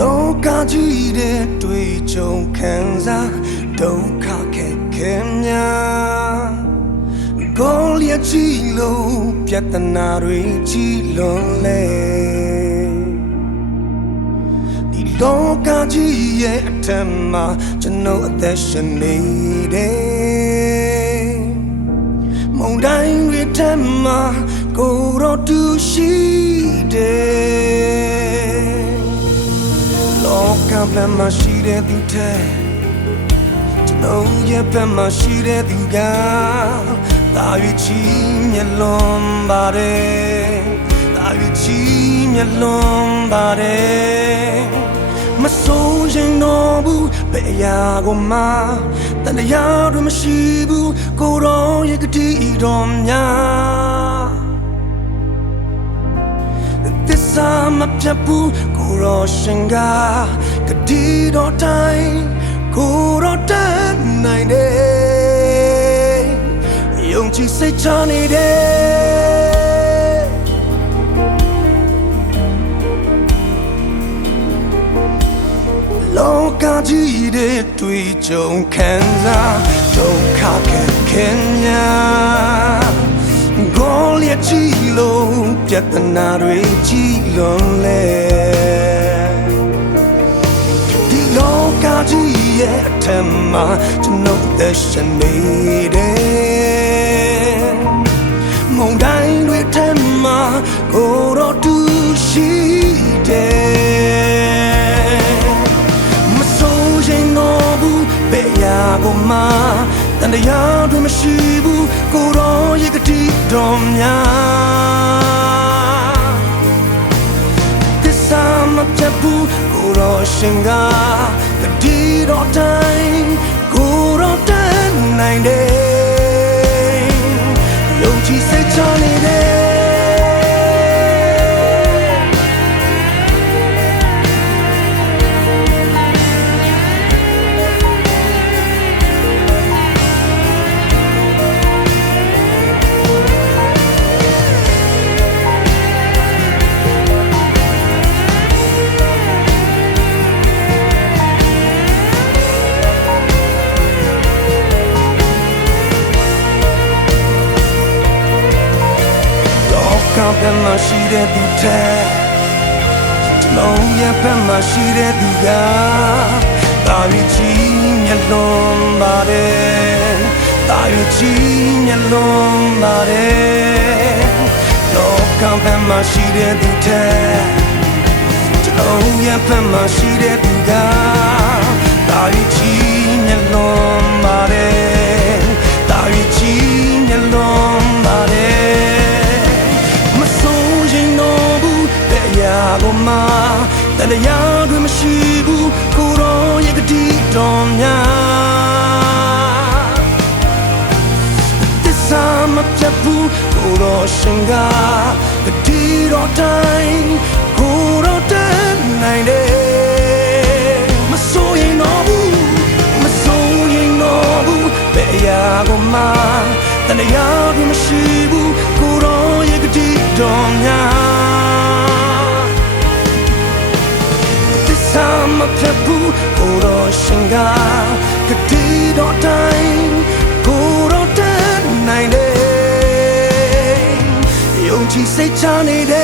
လောကကြီးတဲ့တွေ့ကြုံခံစားဒုက္ခခက်ခဲများကိုယ်ရချီလို့ပြဿနာတွေကြီးလွန်လဲဒီလောကကြီးရဲ့အထက်မှာကျွန်တော်အသက်ရှင်နေတယ်မုန်တိုင်းတွေထက်မှာကိုယ်တော်တူရှိတယ်လောကဘက်မှာရှိတဲ့သူထဲကျွန်တော်ရဲ့ဘက်မှာရှိတဲ့သူကသာ၍ချီးမြှလွန်ပါတယ်သာ၍ချီးမြှလွန်ပါတယ်မစိုးရင်တော့ဘူးဘယ်အရာကိုမှတန်တရားတွေမရှိဘူးကိုယ်တော်ရဲ့ဂတိတော်များသစ္စာမပြတ်ဘူးကိုယ်တော်ရှင်ကဂတိတော်တိုင်းကိုယ်တော်တတ်နိုင်တယ်ယုံကြည်စိတ်ချနေတယ်လောကကြီးတဲ့တွေ့ကြုံခံစားဒုက္ခခက်ခဲများကိုယ်ရချီလို့ပြဿနာတွေကြီးလွန်လဲဒီလောကကြီးရဲ့အထက်မှာကျွန်တော်သက်ရှင်နေတယ်မုန်တိုင်းတွေထက်မှာကိုယ်တော်တူရှိတယ်မစိုးရင်တော့ဘူးဘယ်ရာကိုမှတန်တရားတွေမရှိဘူးကိုယ်တော်ရဲ့ဂတိတော်များသစ္စာမပြတ်ဘူးကိုယ်တော်ရှင်ကဂတိတော်တိုင်းကိုယ်တော်တတ်နိုင်တယ်ယုံကြည်စိတ်ချနေတယ်ကောင်းတဲ့မရှိတဲ့သူထဲကျွန်တော်ရဲ့ဘက်မှာရှိတဲ့သူကသာ၍ချီးမြှလွန်ပါတယ်သာ၍ချီးမြှလွန်ပါတယ်လောကဘက်မှာရှိတဲ့သူထဲကျွန်တော်ရဲ့ဘက်မှာရှိတဲ့သူကသာ၍ချီးမြှလွန်ပါတယ်သာ၍ချီးမြှလွန်ပါတယ်ကိုမှတန်တရားတွေမရှိဘူးကိုယ်တော်ရဲ့ဂတိတော်များသစ္စာမပြတ်ဘူးကိုယ်တော်ရှင်ကဂတိတော်တိုင်းကိုယ်တော်တတ်နိုင်တယ်မစိုးရင်တော့ဘူးမစိုးရင်တော့ဘူးဘယ်အရာကိုမှတန်တရားတွေမရှိဘူးကိုယ်တော်ရဲ့ဂတိတော်များမပြတ်ဘူးကိုယ်တော်ရှင်ကဂတိတော်တိုင်းကိုယ်တော်တတ်နိုင်တယ်ယုံကြည်စိတ်ချနေတယ်